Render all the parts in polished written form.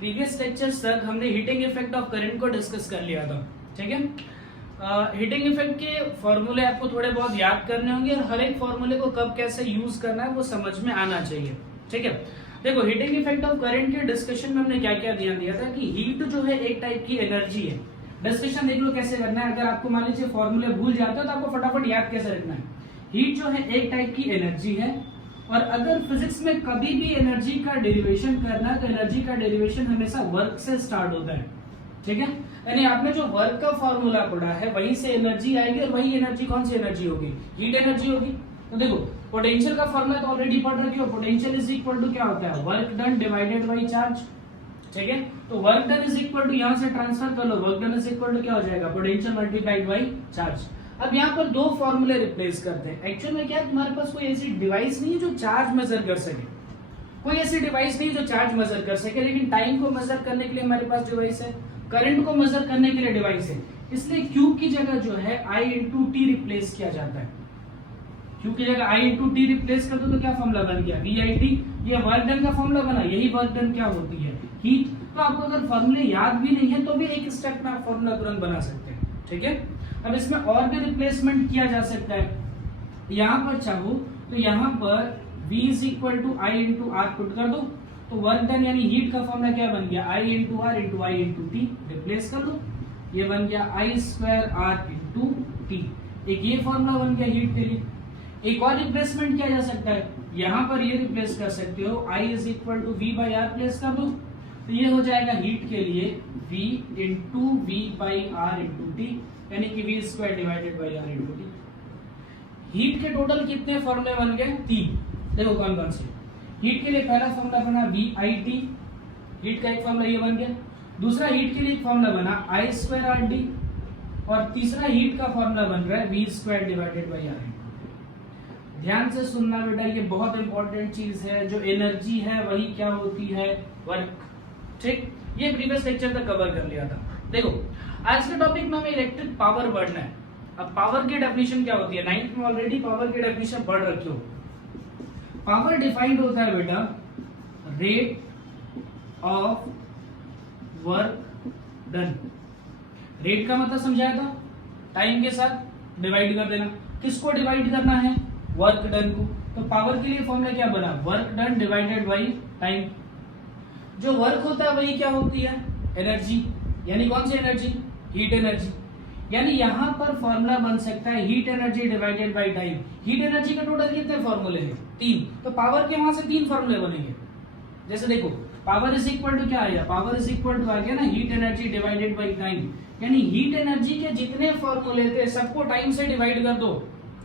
Previous lectures तक हमने heating effect of current को डिस्कस कर लिया था, ठीक है। हीटिंग इफेक्ट के फॉर्मूले आपको थोड़े बहुत याद करने होंगे और हर एक फॉर्मूले को कब कैसे यूज करना है वो समझ में आना चाहिए, ठीक है। देखो, हीटिंग इफेक्ट ऑफ करंट के डिस्कशन में हमने क्या क्या ध्यान दिया था कि हीट जो है एक टाइप की एनर्जी है। डिस्कशन देख लो कैसे करना है। अगर आपको मान लीजिए फॉर्मूले भूल जाते हो तो आपको फटाफट याद कैसे रखना है। हीट जो है एक टाइप की एनर्जी है, और अगर फिजिक्स में कभी भी एनर्जी का डेरिवेशन करना है तो एनर्जी का डेरिवेशन हमेशा वर्क से स्टार्ट होता है, ठीक है। यानी आपने जो वर्क का फॉर्मूला पढ़ा है वहीं से एनर्जी आएगी, और वही एनर्जी कौन सी एनर्जी होगी? हीट एनर्जी होगी। तो देखो, पोटेंशियल का फॉर्मूला तो ऑलरेडी पढ़ रखे हो। पोटेंशियल इज इक्वल टू क्या होता है? Work done divided by charge, ठीक है। तो work done is equal to, यहां से ट्रांसफर कर लो, work done is equal to क्या हो जाएगा? Potential multiplied by charge. अब यहाँ पर दो फॉर्मूले रिप्लेस करते हैं। एक्चुअल में क्या है, तुम्हारे पास कोई ऐसी डिवाइस नहीं है जो चार्ज मेजर कर सके। कोई ऐसी डिवाइस नहीं जो चार्ज मेजर कर सके, लेकिन टाइम को मेजर करने के लिए हमारे पास डिवाइस है, करंट को मेजर करने के लिए डिवाइस है। इसलिए Q की जगह जो है I इंटू टी रिप्लेस किया जाता है। Q की जगह I इंटू टी रिप्लेस कर दो तो क्या फॉर्मूला बन गया? VIT। ये वर्क डन का फॉर्मूला बना। यही वर्क डन क्या होती है? हीट। तो आपको अगर फॉर्मूले याद भी नहीं है तो भी एक स्टेप में आप फॉर्मूला तुरंत बना सकते हैं, ठीक है। अब इसमें और भी रिप्लेसमेंट किया जा सकता है। यहाँ पर चाहो तो यहाँ पर V is equal to I into R put कर दो, तो वर्क डन यानी हीट का फॉर्मूला क्या बन गया? I into R into I into T. Replace कर दो, ये बन गया I square R into T. एक ये फॉर्मूला बन गया हीट के लिए। एक और रिप्लेसमेंट किया जा सकता है, यहाँ पर ये रिप्लेस कर सकते हो, I is equal to V by R place कर दो, तो ये हो जाएगा हीट के लिए V into V by R into T, यानी कि V square divided by R into T. Heat के टोटल कितने फॉर्मूले बन गए? 3। देखो कौन कौन से। हीट के लिए पहला फॉर्मूला बना VIT, हीट का एक फॉर्मूला ये बन गया। दूसरा हीट के लिए एक फॉर्मूला बना I स्क्वायर आर डी, और तीसरा हीट का फॉर्मूला बन रहा है V square divided by R. ध्यान से सुनना बेटा, ये बहुत इंपॉर्टेंट चीज है। जो एनर्जी है वही क्या होती है? वर्क, ठीक। ये प्रीवियस लेक्चर तक कवर कर लिया था। देखो, आज के टॉपिक में हमें इलेक्ट्रिक पावर पढ़ना है। अब पावर की डेफिनेशन क्या होती है? 9th में ऑलरेडी पावर की डेफिनेशन पढ़ रखी हो। पावर डिफाइंड होता है बेटा rate of work done. Rate का मतलब समझाया था, टाइम के साथ डिवाइड कर देना। किसको डिवाइड करना है? वर्क डन को। तो पावर के लिए फॉर्मूला क्या बना? Work done divided by time. जो वर्क होता है वही क्या होती है? एनर्जी। यानी कौन सी एनर्जी? Heat energy. यानी यहां पर फॉर्मूला बन सकता है heat energy divided by time. Heat energy का टोटल कितने फॉर्मूले हैं? 3। तो पावर के वहां से 3 फॉर्मूले बनेंगे। जैसे देखो, पावर इज इक्वल टू क्या आया? पावर इज इक्वल टू आ गया ना heat energy divided by time. यानी हीट एनर्जी के जितने फॉर्मूले थे सबको टाइम से डिवाइड कर दो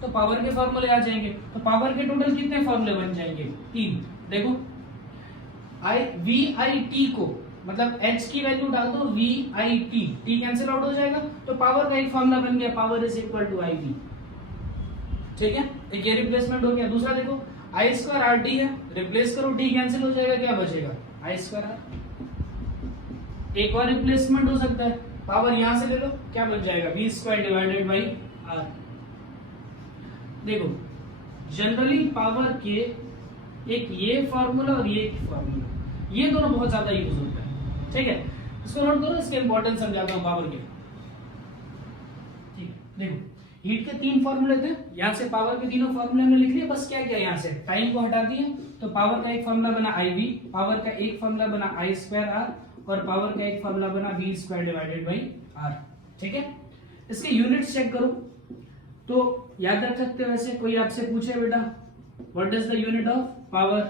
तो पावर के फॉर्मूले आ जाएंगे। तो पावर के टोटल कितने फॉर्मूले बन जाएंगे? 3। देखो, VIT को मतलब H की वैल्यू डाल दो, VIT, T कैंसिल आउट हो जाएगा, तो पावर का एक फॉर्मूला बन गया, power is equal to IV, ठीक है। एक ये रिप्लेसमेंट हो गया। दूसरा देखो, I स्क्वायर आर टी है, रिप्लेस करो, T कैंसिल हो जाएगा, क्या बचेगा? I square R. एक और रिप्लेसमेंट हो सकता है, पावर यहां से ले लो, क्या बच जाएगा? V square divided by R। देखो, जनरली पावर के एक ये फॉर्मूला और ये फॉर्मूला, ये दोनों बहुत ज्यादा यूज होता है, ठीक है। इसको नोट करो, इसके इंपॉर्टेंस समझाता हूं पावर के, ठीक है। देखो, हीट के 3 फॉर्मूले थे, यहां से पावर के तीनों फॉर्मूले हमने लिख लिए। बस क्या किया, यहां से टाइम को हटा दिए, तो पावर का एक फॉर्मूला बना IV, पावर का एक फॉर्मूला बना I स्क्वायर R, और पावर का एक फॉर्मूला बना V square divided by R, ठीक है। इसके यूनिट्स चेक करो तो याद रख सकते हो। वैसे कोई आपसे पूछे बेटा what is the unit of power,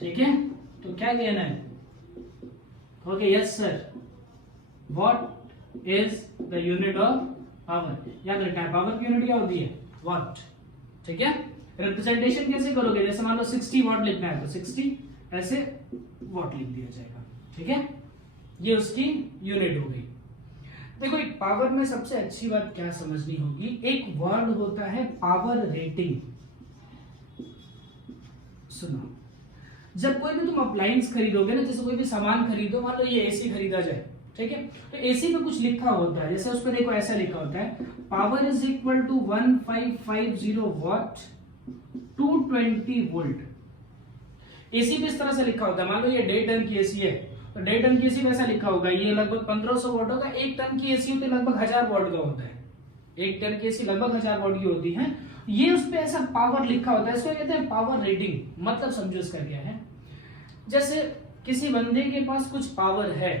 ठीक है, तो क्या कहना है? Okay, yes sir, what is the unit of power. याद रखना है, पावर की यूनिट क्या होती है? वाट, ठीक है। रिप्रेजेंटेशन कैसे करोगे? जैसे मान लो 60 वाट लिखना है तो 60 ऐसे वाट लिख दिया जाएगा, ठीक है। ये उसकी यूनिट हो गई। देखो, एक पावर में सबसे अच्छी बात क्या समझनी होगी, एक वर्ड होता है पावर रेटिंग। सुनो, जब कोई भी तुम अप्लायंस खरीदोगे ना, जैसे कोई भी सामान खरीदो, मान लो ये एसी खरीदा जाए, ठीक है, तो एसी में कुछ लिखा होता है, जैसे उस पर देखो ऐसा लिखा होता है, power is equal to 1550 watt 220 volt. AC भी इस तरह से लिखा होता है, मान लो ये 1.5 टन की एसी है तो 1.5 टन की एसी वैसा लिखा होगा, ये लगभग 1500 वाट होगा। 1 टन की एसी होती है लगभग 1000 वाट का होता है, 1 टन की एसी लगभग 1000 वाट की होती है। ये उस पे ऐसा पावर लिखा होता है, इसको कहते हैं पावर रेटिंग। मतलब समझो इसका क्या है, जैसे किसी बंदे के पास कुछ पावर है,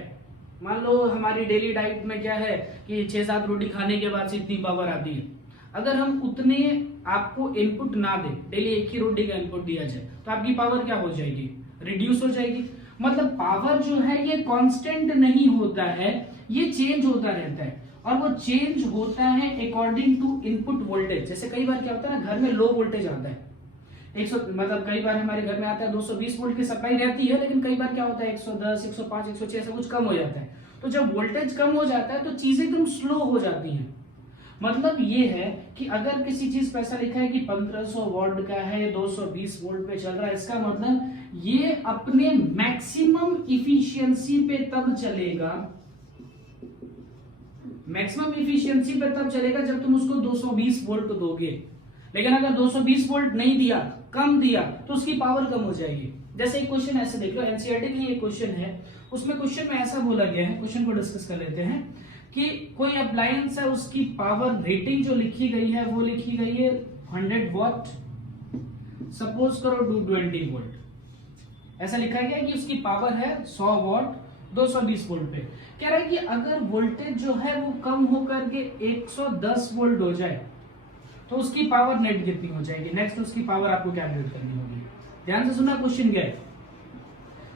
मान लो हमारी डेली डाइट में क्या है कि 6-7 रोटी खाने के बाद से इतनी पावर आती है। अगर हम उतने आपको इनपुट ना दें, डेली एक ही रोटी का इनपुट दिया जाए तो आपकी पावर क्या हो जाएगी, रिड्यूस हो जाएगी। मतलब पावर जो है ये कांस्टेंट नहीं होता है, ये चेंज होता रहता है और वो चेंज होता है अकॉर्डिंग टू इनपुट वोल्टेज। जैसे कई बार क्या होता है ना, घर में लो वोल्टेज आता है 100, मतलब कई बार हमारे घर में आता है 220 वोल्ट की सप्लाई रहती है, लेकिन कई बार क्या होता है 110, 105, 106 ऐसा कुछ कम हो जाता है। तो जब वोल्टेज कम हो जाता है तो चीजें एकदम स्लो हो जाती हैं। मतलब ये है कि अगर किसी चीज पे ऐसा लिखा है कि 1500 वॉट का है, 220 वोल्ट पे चल रहा है, इसका मतलब ये अपने मैक्सिमम इफिशियंसी पे तब चलेगा, मैक्सिमम इफिशियंसी पे तब चलेगा जब तुम उसको 220 वोल्ट दोगे। लेकिन अगर 220 वोल्ट नहीं दिया, कम दिया, तो उसकी पावर कम हो जाएगी। जैसे एक क्वेश्चन ऐसे देख लो, एनसीईआरटी का ये क्वेश्चन है, उसमें क्वेश्चन में ऐसा बोला गया है, क्वेश्चन को डिस्कस कर लेते हैं कि कोई अप्लायंस है, उसकी पावर रेटिंग जो लिखी गई है वो लिखी गई है 100 वॉट, सपोज करो 220 वोल्ट। ऐसा लिखा गया कि उसकी पावर है 100 वॉट 220 वोल्ट पे। कह रहा है कि अगर वोल्टेज जो है वो कम होकर के 110 वोल्ट हो जाए तो उसकी पावर नेट कितनी हो जाएगी। नेक्स्ट उसकी पावर आपको कैलकुलेट करनी होगी। ध्यान से सुनना क्वेश्चन क्या है,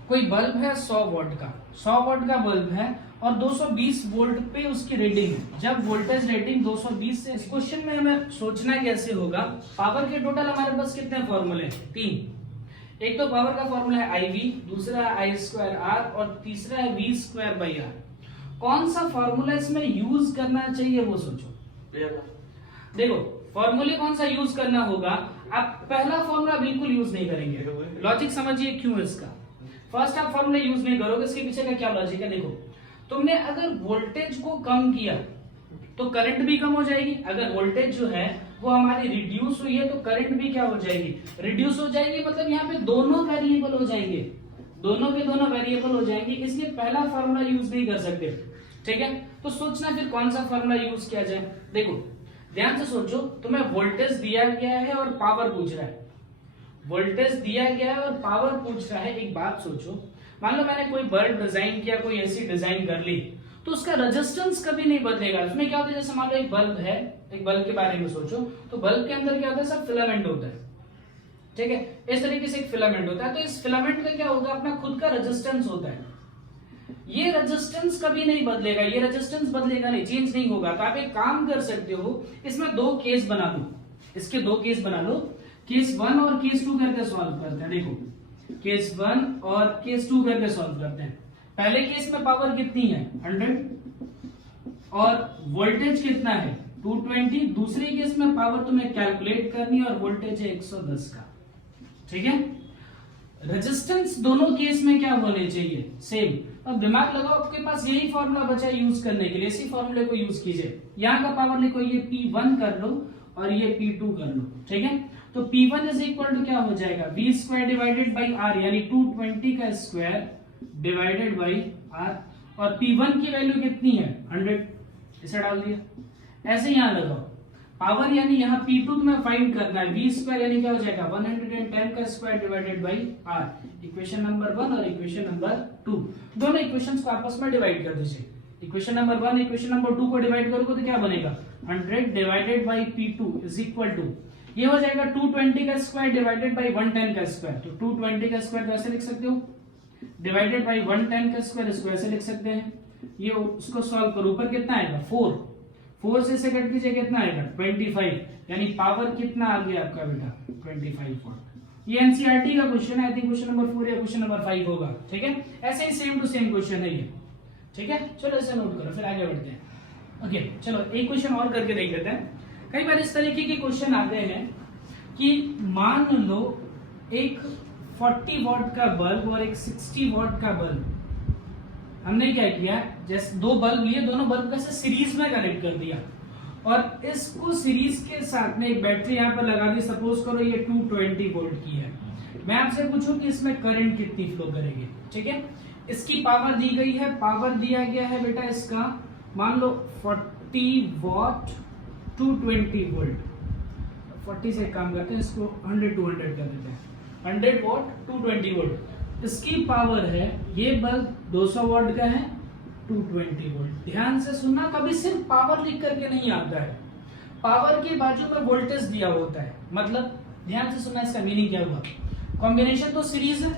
कोई बल्ब है 100 वॉट का, 100 वॉट का बल्ब है और 220 वोल्ट पे उसकी रेटिंग है। जब वोल्टेज रेटिंग 220 से, इस क्वेश्चन में हमें सोचना कैसे होगा, पावर के टोटल हमारे पास कितने फॉर्मूले, 3। एक तो पावर का फॉर्मूला है IV, दूसरा है I²R और तीसरा है V²/R। कौन सा फॉर्मूला इसमें यूज करना चाहिए वो सोचो। देखो फॉर्मूले कौन सा यूज करना होगा, आप पहला फॉर्मूला बिल्कुल यूज नहीं करेंगे। लॉजिक समझिए क्यों इसका। फर्स्ट आप फॉर्मूला यूज नहीं करोगे, इसके पीछे का क्या लॉजिक है। देखो तुमने अगर वोल्टेज को कम किया तो करंट भी कम हो जाएगी। अगर वोल्टेज जो है वो हमारी रिड्यूस हुई है तो करंट भी क्या हो जाएगी, रिड्यूस हो जाएगी। मतलब यहाँ पे दोनों वेरिएबल हो जाएंगे, दोनों के दोनों वेरिएबल हो जाएंगे, इसलिए पहला फॉर्मूला यूज नहीं कर सकते। ठीक है, तो सोचना फिर कौन सा फॉर्मूला यूज किया जाए। देखो ध्यान से सोचो, तुम्हें वोल्टेज दिया गया है और पावर पूछ रहा है, वोल्टेज दिया गया है और पावर पूछ रहा है। एक बात सोचो, मान लो मैंने कोई बल्ब डिजाइन किया, कोई ऐसी डिजाइन कर ली, तो उसका रेजिस्टेंस कभी नहीं बदलेगा। उसमें क्या होता है, जैसे मान लो एक बल्ब है, एक बल्ब के बारे में सोचो, तो बल्ब के अंदर क्या होता है, सब फिलामेंट होता है। ठीक है, इस तरीके से एक फिलामेंट होता है, तो इस फिलामेंट का क्या होगा, अपना खुद का रेजिस्टेंस होता है। ये रेजिस्टेंस कभी नहीं बदलेगा, ये रेजिस्टेंस बदलेगा नहीं, चेंज नहीं होगा। तो आप एक काम कर सकते हो, इसमें 2 केस बना लो, इसके 2 केस बना लो, केस 1 और केस 2 करके सॉल्व करते हैं। देखो केस 1 और केस 2 करके सॉल्व करते हैं। पहले केस में पावर कितनी है 100 और वोल्टेज कितना है 220। दूसरे केस में पावर तुम्हें कैलकुलेट करनी है और वोल्टेज है 110 का। ठीक है, रेजिस्टेंस दोनों केस में क्या होने चाहिए, सेम। अब दिमाग लगाओ, आपके पास यही फॉर्मूला बचा है यूज करने के लिए, इसी फॉर्मूले को यूज कीजिए। यहाँ का पावर लिखो, ये P1 कर लो और ये P2 कर लो। ठीक है, तो P1 इज इक्वल टू क्या हो जाएगा, V² डिवाइडेड बाई R, यानी 220 का स्क्वायर डिवाइडेड बाई R। और P1 की वैल्यू कितनी है 100, इसे डाल दिया। ऐसे यहाँ लगाओ पावर, यानी यहाँ P2 तुम्हें फाइंड करना है, V² यानी क्या हो जाएगा 110 का square divided by R। Equation number 1 और इक्वेशन नंबर 2, दोनों इक्वेशंस को आपस में डिवाइड कर दीजिए। इक्वेशन नंबर 1 इक्वेशन नंबर 2 को डिवाइड करोगे तो क्या बनेगा, 100 divided by P2 is equal to, ये हो जाएगा 220 का स्क्वायर डिवाइडेड बाई 110 का स्क्वायर। तो 220 का स्क्वायर तो ऐसे लिख सकते हो, डिवाइडेड बाई 110 का स्क्वायर इसको ऐसे लिख सकते हैं। ये उसको सॉल्व करो, ऊपर कितना आएगा 4 से इसे कट कीजिए, कितना आएगा 25, यानी पावर कितना आ गया आपका बेटा 25 वॉट। ये एनसीईआरटी का क्वेश्चन है, आई थिंक क्वेश्चन नंबर 4 या क्वेश्चन नंबर 5 होगा। ठीक है, ऐसे ही सेम टू सेम क्वेश्चन है ये। ठीक है, चलो इसे नोट करो, फिर आगे बढ़ते हैं। ओके चलो एक क्वेश्चन और करके देख लेते हैं। कई बार इस तरीके के क्वेश्चन आते हैं कि मान लो एक 40 वॉट का बल्ब और एक 60 वॉट का बल्ब, हमने क्या किया, जैसे 2 बल्ब लिए, दोनों बल्ब का सीरीज में कनेक्ट कर दिया और इसको सीरीज के साथ में एक बैटरी यहाँ पर लगा दी। सपोज करो ये 220 वोल्ट की है, मैं आपसे पूछूं कि इसमें करंट कितनी फ्लो करेगी, ठीक है। इसकी पावर दी गई है, पावर दिया गया है बेटा इसका मान लो 40 वॉट टू 20 वोल्ट। 40 से काम करते हैं, इसको 100 टू 100 कर देते हैं। 100 वॉट टू 20 वोल्ट इसकी पावर है। ये बल्ब 200 वॉट का है, 220 वोल्ट। ध्यान से सुनना, कभी सिर्फ पावर लिख करके नहीं आता है, पावर के बाजू में वोल्टेज दिया होता है। मतलब ध्यान से सुनना, इसका मीनिंग क्या हुआ, कॉम्बिनेशन तो सीरीज है,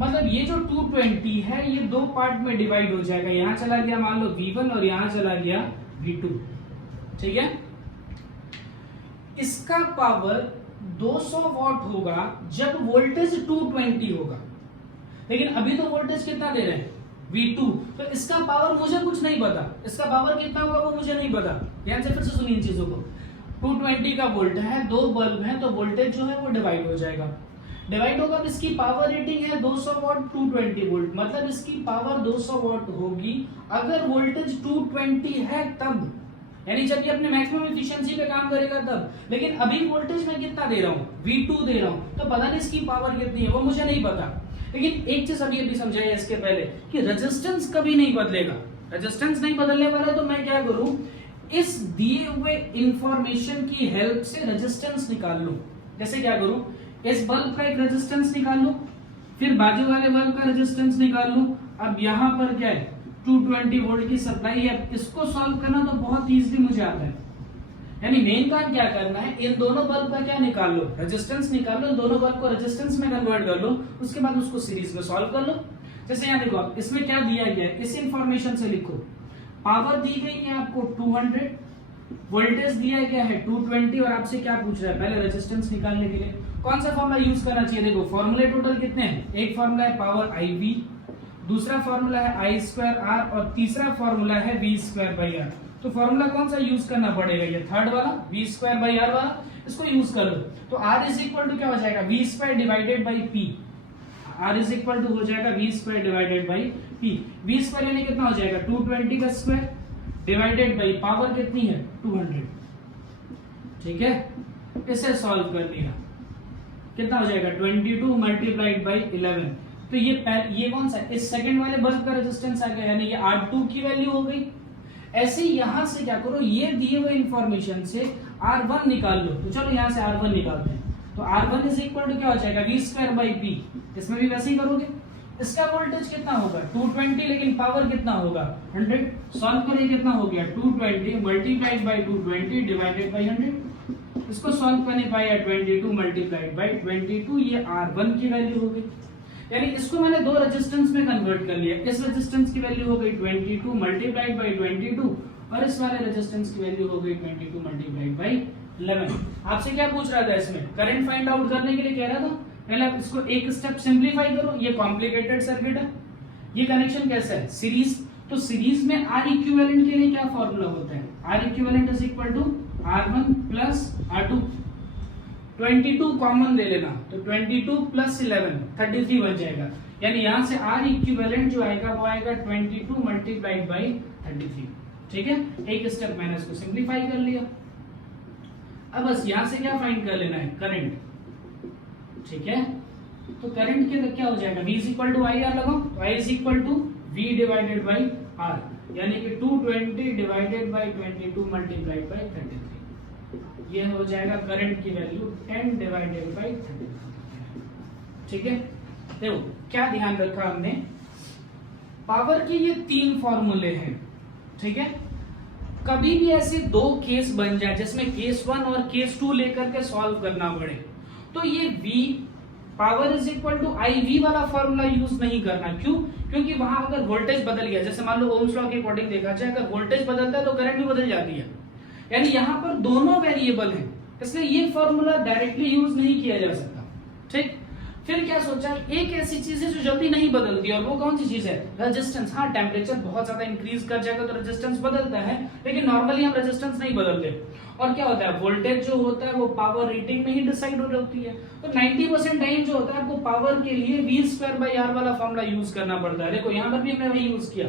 मतलब ये जो 220 है ये दो पार्ट में डिवाइड हो जाएगा। यहां चला गया मान लो V1 और यहां चला गया V2, ठीक है। इसका पावर 200 वॉट होगा जब वोल्टेज 220 होगा, लेकिन अभी तो वोल्टेज कितना दे रहे हैं V2, तो इसका पावर मुझे कुछ नहीं पता, इसका पावर कितना होगा वो मुझे नहीं पता। ध्यान से फिर से सुनिए इन चीजों को। 220 का वोल्ट है, दो बल्ब है, तो वोल्टेज जो है वो डिवाइड हो जाएगा। डिवाइड होगा, इसकी पावर रेटिंग है 200 वॉट 220 वोल्ट, मतलब इसकी पावर 200 वॉट होगी अगर वोल्टेज 220 है तब, यानी जब ये अपने मैक्सिमम एफिशिएंसी पे काम करेगा तब। लेकिन अभी वोल्टेज मैं कितना दे रहा हूँ, V2 दे रहा हूँ, तो पता नहीं इसकी पावर कितनी है वो मुझे नहीं पता। लेकिन एक चीज अभी अभी समझाया इसके पहले कि रेजिस्टेंस कभी नहीं बदलेगा। रेजिस्टेंस नहीं बदलने वाला, तो मैं क्या करूं, इस दिए हुए इंफॉर्मेशन की हेल्प से रेजिस्टेंस निकाल लूं। जैसे क्या करूं, इस बल्ब का एक रेजिस्टेंस निकाल लूं, फिर बाजू वाले बल्ब का रेजिस्टेंस निकाल लूं। अब यहां पर क्या है, 220 वोल्ट की सप्लाई है। इसको सॉल्व करना तो बहुत इजीली मुझे आता है, यानी मेन काम क्या करना है, इन दोनों बल्ब का क्या निकाल लो, रेजिस्टेंस निकाल लो, इन दोनों बल्ब को रेजिस्टेंस में कन्वर्ट कर लो, उसके बाद उसको सीरीज में सॉल्व कर लो। जैसे यहाँ देखो, इसमें क्या दिया गया है, इस इंफॉर्मेशन से लिखो, पावर दी गई है आपको 200, वोल्टेज दिया गया है 220, और आपसे क्या पूछ रहा है, पहले रेजिस्टेंस निकालने के लिए कौन सा फॉर्मूला यूज करना चाहिए। देखो फॉर्मूले टोटल कितने हैं, एक फॉर्मूला है पावर IV, दूसरा फॉर्मूला है I²R, और तीसरा फॉर्मूला है V²/R। तो फॉर्मूला कौन सा यूज करना पड़ेगा, ये थर्ड वाला V²/R वाला, इसको यूज कर लो। तो R इज इक्वल टू क्या हो जाएगा, V² divided by P। R is equal to हो जाएगा V² divided by P। V² यानी कितना हो जाएगा, 220 का स्क्वायर डिवाइडेड बाई पावर कितनी है 200, ठीक है। इसे सॉल्व कर लिया, कितना हो जाएगा 22 मल्टीप्लाइड बाई 11। तो ये कौन सा, इस सेकंड वाले बल्ब का रेजिस्टेंस आ गया, यानी ये R2 की वैल्यू हो गई। ऐसे ही यहां से क्या करो, ये दिए हुए इंफॉर्मेशन से R1 निकाल लो। तो चलो यहां से R1 निकालते हैं, तो R1 इज इक्वल टू क्या हो जाएगा, V²/P। इसमें भी वैसे ही करोगे। इसका वोल्टेज कितना होगा 220, लेकिन पावर कितना होगा 100। सॉल्व करिए, कितना हो गया 220 मल्टीप्लाइड बाई 220 डिवाइडेड बाई 100। इसको सॉल्व करने पाया 22 मल्टीप्लाइड बाई 22, ये R1 की वैल्यू हो गई। यानी इसको मैंने दो रेजिस्टेंस में कन्वर्ट कर लिया। इस रेजिस्टेंस की वैल्यू हो गई 22 मल्टीप्लाइड बाई 22, और इस वाले रेजिस्टेंस की वैल्यू हो गई 22 मल्टीप्लाइड बाई 11। आपसे क्या पूछ रहा था, इसमें करंट फाइंड आउट करने के लिए कह रहा था, पहले आप इसको एक स्टेप सिंप्लीफाई करो। ये कॉम्प्लिकेटेड सर्किट है, ये कनेक्शन कैसा है, सीरीज। तो सीरीज में R इक्विवेलेंट के लिए क्या फॉर्मूला होता है, R equivalent is equal to R1 plus R2। 22 common ले लेना, तो 22 प्लस 11 33 बन जाएगा। यानी यहां से R इक्विवेलेंट जो आएगा वो आएगा 22 मल्टीप्लाइड बाई 33, ठीक है। एक स्टेप मैंने इसको सिंप्लीफाई कर लिया। अब बस यहां से क्या फाइंड कर लेना है, करंट, ठीक है। तो करंट के क्या हो जाएगा, V is equal to IR लगाओ, तो I is equal to V divided by R, यानी कि 220 डिवाइडेड बाई 22 मल्टीप्लाइड बाई 33, ये हो जाएगा करंट की वैल्यू 10 डिवाइडेड बाई 33, ठीक है। देखो क्या ध्यान रखा हमने, पावर के ये तीन फॉर्मूले हैं, ठीक है। कभी भी ऐसे दो केस बन जाए जिसमें केस 1 और केस 2 लेकर के सॉल्व करना पड़े, तो ये V power is equal to IV वाला फॉर्मूला यूज नहीं करना। क्यों, क्योंकि वहां अगर वोल्टेज बदल गया, जैसे मान लो ओम्स लॉ के अकॉर्डिंग देखा जाए, अगर वोल्टेज बदलता है तो करंट भी बदल जाती है। यानी यहाँ पर दोनों वेरिएबल हैं, इसलिए ये फॉर्मूला डायरेक्टली यूज नहीं किया जा सकता, ठीक। फिर क्या सोचा, एक ऐसी चीज है जो जल्दी नहीं बदलती, और वो कौन सी चीज है, रेजिस्टेंस। हाँ, टेम्परेचर बहुत ज्यादा इंक्रीज कर जाएगा तो रेजिस्टेंस बदलता है, लेकिन नॉर्मली हम रेजिस्टेंस नहीं बदलते। और क्या होता है, वोल्टेज जो होता है वो पावर रेटिंग में ही डिसाइड हो जाती है। तो 90% टाइम जो होता है आपको पावर के लिए V²/R वाला फॉर्मूला यूज करना पड़ता है। देखो यहाँ पर भी हमने वही यूज किया,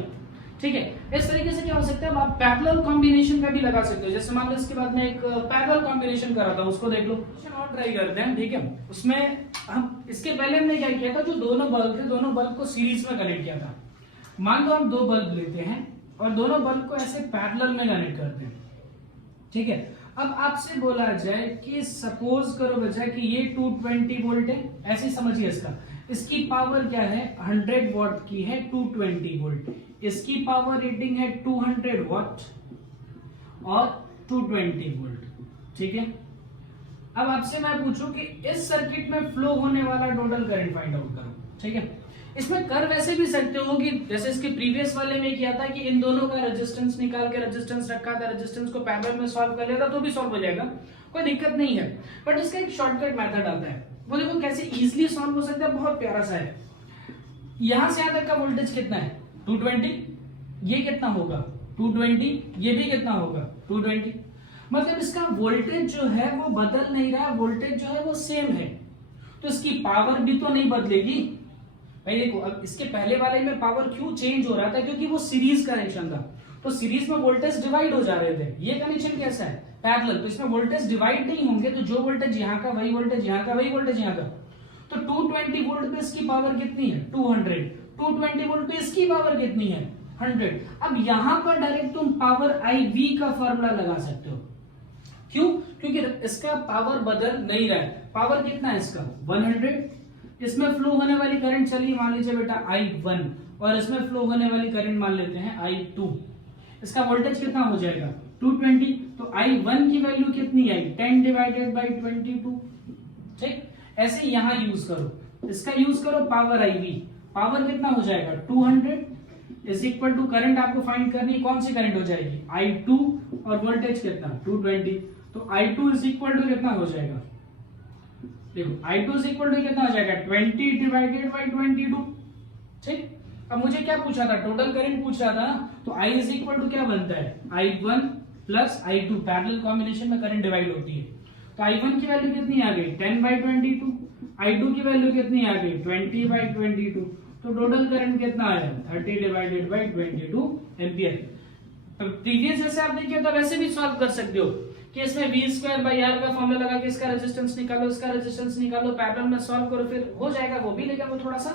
ठीक है। इस तरीके से क्या हो सकता है, आप पैरेलल कॉम्बिनेशन का भी लगा सकते हो। जैसे मान लो इसके बाद में एक पैरेलल कॉम्बिनेशन कराता हूं, उसको देख लो और ट्राई करते हैं। ठीक है, उसमें हम इसके पहले हमने क्या किया था, जो दोनों बल्ब थे दोनों बल्ब को सीरीज में कनेक्ट किया था। मान लो हम दो बल्ब लेते हैं और दोनों बल्ब को ऐसे पैरेलल में कनेक्ट करते हैं। ठीक है, अब आपसे बोला जाए कि सपोज करो बच्चा कि ये 220 वोल्ट है, ऐसे समझिए इसकी पावर क्या है 100 वॉट की है 220 वोल्ट, इसकी पावर रेटिंग है 200 वॉट और 220 वोल्ट। ठीक है, अब आपसे मैं पूछूं कि इस सर्किट में फ्लो होने वाला टोटल करंट फाइंड आउट करो। ठीक है, इसमें कर वैसे भी सकते हो कि जैसे इसके प्रीवियस वाले में किया था कि इन दोनों का रेजिस्टेंस निकाल के रेजिस्टेंस रखा था, रेजिस्टेंस को पैरेलल में सॉल्व कर लिया था तो भी सॉल्व हो जाएगा, कोई दिक्कत नहीं है। बट इसका एक शॉर्टकट मेथड आता है, वो देखो कैसे इजीली सॉल्व हो सकता है, बहुत प्यारा सा है। यहां से यहां तक का वोल्टेज कितना है 220, ये कितना होगा 220, ये भी कितना होगा 220, मतलब इसका वोल्टेज जो है वो बदल नहीं रहा, वोल्टेज जो है वो सेम है, तो इसकी पावर भी तो नहीं बदलेगी भाई। देखो अब इसके पहले वाले में पावर क्यों चेंज हो रहा था, क्योंकि वो सीरीज कनेक्शन था, तो सीरीज में वोल्टेज डिवाइड हो जा रहे थे। ये कनेक्शन कैसा है पैरेलल, तो इसमें वोल्टेज डिवाइड नहीं होंगे, तो जो वोल्टेज यहाँ का वही वोल्टेज यहाँ का, वही वोल्टेज यहाँ का। तो 220 वोल्ट पे इसकी पावर कितनी है 200, 220 वोल्ट पे इसकी पावर कितनी है 100। अब यहां पर डायरेक्ट तुम पावर IV का फॉर्मूला लगा सकते हो, क्यों, क्योंकि इसका पावर बदल नहीं रहा है। पावर कितना है इसका 100, इसमें फ्लो होने वाली करंट चलिए मान लीजिए बेटा I1 और इसमें फ्लो होने वाली करंट मान लेते हैं I2, इसका वोल्टेज कितना हो जाएगा 220, तो I1 की वैल्यू कितनी आई 10 डिवाइडेड बाई 22। ठीक, ऐसे यहां यूज करो, इसका यूज करो पावर IV, पावर कितना हो जाएगा 200 इज इक्वल टू करंट आपको फाइंड करनी, कौन सी करंट हो जाएगी I2 और वोल्टेज कितना 220, तो I2 इज इक्वल टू कितना हो जाएगा, देखो I2 इज इक्वल टू कितना हो जाएगा 20 डिवाइडेड बाई 22। ठीक, अब मुझे क्या पूछा था टोटल करंट पूछ रहा था ना, तो I इज इक्वल टू क्या बनता है I1 plus I2, parallel combination में करंट डिवाइड होती है, तो I1 की वैल्यू कितनी आ गई 10 बाई 22, I2 की वैल्यू कितनी आ गई 20 बाई 22, तो टोटल करंट कितना आया 30 डिवाइडेड बाई 22 एम्पियर। प्रीवियस जैसे आपने किया था वैसे भी सॉल्व कर सकते हो कि इसमें V²/R का फॉर्मूला लगा के इसका रेजिस्टेंस निकालो, इसका रेजिस्टेंस निकालो, पैरेलल में सॉल्व करो, फिर हो जाएगा वो भी, लेकिन वो थोड़ा सा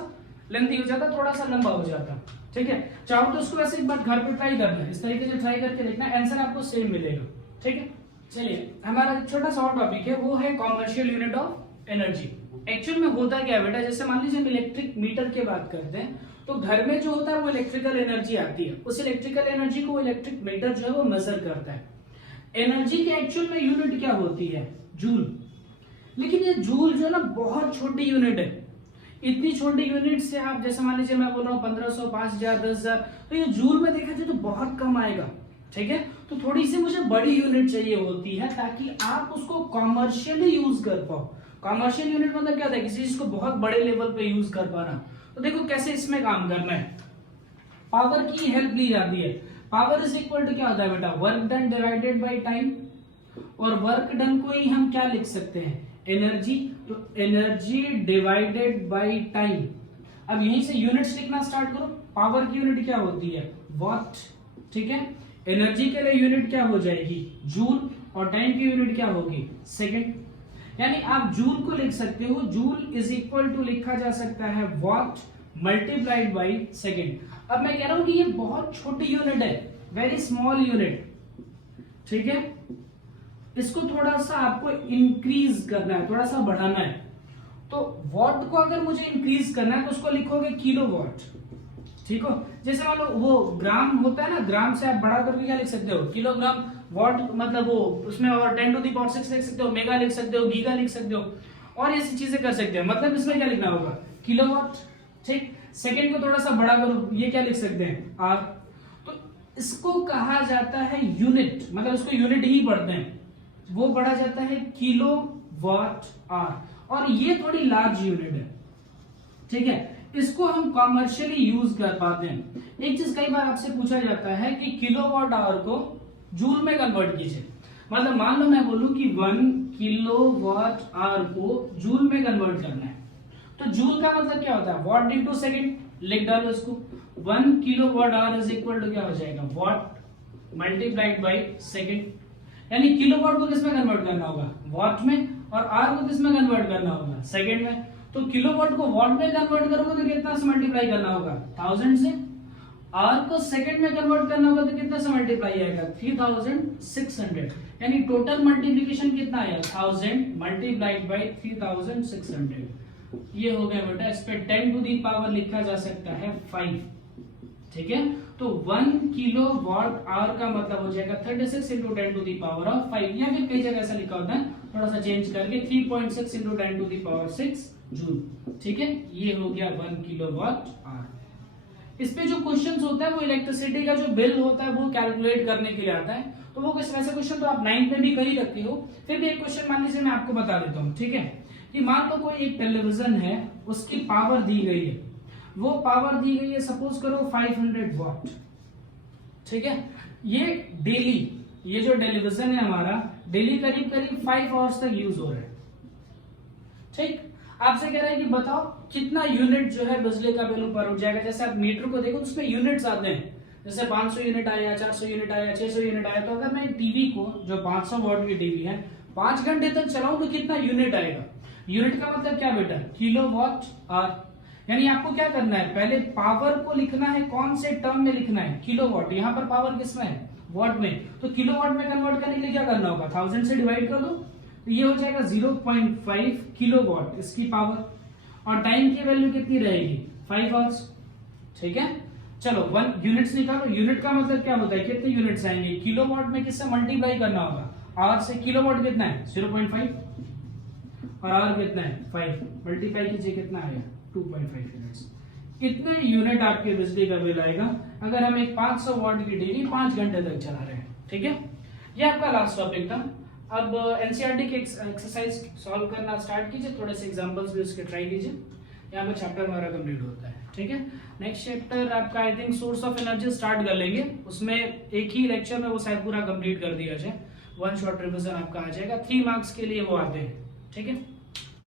लेंथी हो जाता, थोड़ा सा लंबा हो जाता। ठीक है, चाहो तो उसको वैसे एक बार घर पे ट्राई करना है, इस तरीके से ट्राई करके देखना, आंसर आपको सेम मिलेगा। ठीक है, चलिए हमारा एक छोटा सा और टॉपिक है, वो है commercial unit of energy. Actual में होता क्या है बेटा, जैसे मान लीजिए हम इलेक्ट्रिक मीटर की बात करते हैं, तो घर में जो होता है वो इलेक्ट्रिकल एनर्जी आती है, उस इलेक्ट्रिकल एनर्जी को इलेक्ट्रिक मीटर जो है वो मेजर करता है। एनर्जी के एक्चुअल में यूनिट क्या होती है जूल, लेकिन ये जूल जो है ना बहुत छोटी यूनिट है, इतनी छोटी यूनिट से आप जैसे मान लीजिए मैं बोल रहा हूँ 1500, 5000, 10000, तो ये जूल में देखा जाए तो बहुत कम आएगा। ठीक है, तो थोड़ी सी मुझे बड़ी यूनिट चाहिए होती है ताकि आप उसको कॉमर्शियली यूज कर पाओ। कॉमर्शियल यूनिट मतलब क्या होता है, किसी चीज को बहुत बड़े लेवल पे यूज कर पाना। तो देखो कैसे इसमें काम करना है, पावर की हेल्प ली जाती है। पावर इज इक्वल टू क्या होता है बेटा work done divided by time, और वर्क डन को ही हम क्या लिख सकते हैं एनर्जी, तो एनर्जी डिवाइडेड बाय टाइम। अब यहीं से यूनिट्स लिखना स्टार्ट करो, पावर की यूनिट क्या होती है वॉट, ठीक है, एनर्जी के लिए यूनिट क्या हो जाएगी जूल, और टाइम की यूनिट क्या होगी सेकंड। यानी आप जूल को लिख सकते हो, जूल इज इक्वल टू लिखा जा सकता है वॉट मल्टीप्लाइड बाई सेकेंड। अब मैं कह रहा हूं कि ये बहुत छोटी यूनिट है, वेरी स्मॉल यूनिट। ठीक है, इसको थोड़ा सा आपको इंक्रीज करना है, थोड़ा सा बढ़ाना है। तो वॉट को अगर मुझे इंक्रीज करना है तो उसको लिखोगे किलो वॉट। ठीक हो, जैसे मान लो वो ग्राम होता है ना, ग्राम से आप बड़ा करके क्या लिख सकते हो किलोग्राम, वॉट मतलब वो उसमें और 10⁶ लिख सकते हो, मेगा लिख सकते हो, गीगा लिख सकते हो, और ऐसी चीजें कर सकते हो। मतलब इसमें क्या लिखना होगा किलोवाट। ठीक, सेकंड को थोड़ा सा बड़ा करो, ये क्या लिख सकते हैं आर। तो इसको कहा जाता है यूनिट, मतलब इसको यूनिट ही पढ़ते हैं, वो पढ़ा जाता है किलो वाट आर, और ये थोड़ी लार्ज यूनिट है। ठीक है, इसको हम कॉमर्शियली यूज कर पाते हैं। एक चीज कई बार आपसे पूछा जाता है कि किलोवाट आवर को जूल में कन्वर्ट कीजिए। मतलब मान लो मैं बोलूं कि 1 किलोवाट आवर को जूल में कन्वर्ट करना है, तो जूल का मतलब क्या होता है वॉट इंटू सेकेंड। लिख डालो इसको। 1 kilowatt hour is equal to क्या हो जाएगा, वॉट मल्टीप्लाइड बाय सेकंड। यानी किलोवाट को किस में कन्वर्ट करना होगा, वॉट में, और आर को किस में कन्वर्ट करना होगा, सेकंड में। तो किलोवाट को वॉट में कन्वर्ट करोगे तो कितना से मल्टीप्लाई करना होगा, 1000 से। आर को सेकंड में कन्वर्ट करना होगा तो कितना से मल्टीप्लाई आएगा, 3600। यानी टोटल मल्टीप्लिकेशन कितना आया, 1000 मल्टीप्लाइड बाय 3600। ये हो गया बेटा, इस पे 10 टू दी पावर लिखा जा सकता है 5। ठीक है, तो 1 किलो वॉट आवर का मतलब हो जाएगा 36 into 10 to the power of 5, या फिर कई जगह ऐसा लिखा होता है थोड़ा सा चेंज करके 3.6 into 10 to the power 6 joule. ठीक है, ये हो गया 1 किलो वॉट आवर। इस पे जो क्वेश्चंस होता है वो इलेक्ट्रिसिटी का जो बिल होता है वो कैलकुलेट करने के लिए आता है। तो वो वैसे क्वेश्चन तो आप 9th में भी कर ही रखते हो, फिर भी एक क्वेश्चन मान लीजिए मैं आपको बता देता हूँ। ठीक है, कि मान लो कोई एक टेलीविजन है, उसकी पावर दी गई है, वो पावर दी गई है सपोज करो 500 वॉट। ठीक है, ये डेली, ये जो टेलीविजन है हमारा डेली करीब करीब 5 आवर्स तक यूज हो रहा है। ठीक, आपसे कह रहा है कि बताओ कितना यूनिट जो है बिजली का बिल ऊपर उठ जाएगा। जैसे आप मीटर को देखो तो उसमें यूनिट्स आते हैं, जैसे 500 यूनिट आया, 400 यूनिट आया, 600 यूनिट आया। तो अगर मैं टीवी को, जो 500 वॉट की टीवी है, 5 घंटे तक चलाऊं तो कितना यूनिट आएगा। यूनिट का मतलब क्या बेटा, किलो वॉट आवर। यानी आपको क्या करना है, पहले पावर को लिखना है, कौन से टर्म में लिखना है, किलो वॉट। यहाँ पर पावर किसमें है, वॉट में, तो किलो वॉट में कन्वर्ट करने के लिए क्या करना होगा, 1000 से डिवाइड कर दो, तो ये हो जाएगा 0.5 किलो वॉट इसकी पावर। और टाइम की वैल्यू कितनी रहेगी, 5 आवर्स। ठीक है, चलो 1 यूनिट्स निकालो। यूनिट का मतलब क्या होता है, कितने यूनिट्स आएंगे, किलो वॉट में किससे मल्टीप्लाई करना होगा, आवर से। किलो वॉट कितना है 0.5 और आवर कितना है 5, मल्टीप्लाई कीजिए कितना आएगा 2.5 यूनिट्स। इतने यूनिट आपके बिजली का बिल आएगा अगर हम एक 500 वॉट की टीवी 5 घंटे तक चला रहे हैं। ठीक है, ये आपका लास्ट टॉपिक था। अब एनसीईआरटी के एक्सरसाइज सॉल्व करना स्टार्ट कीजिए, थोड़े से एग्जांपल्स भी उसके ट्राई कीजिए। यहाँ पर चैप्टर हमारा कंप्लीट होता है। ठीक है, नेक्स्ट चैप्टर आपका I think source of energy start कर लेंगे, उसमें एक ही लेक्चर में वो शायद पूरा कंप्लीट कर दिया जाए। 1 शॉर्ट रिविजन आपका आ जाएगा, 3 मार्क्स के लिए वो आते हैं। ठीक है।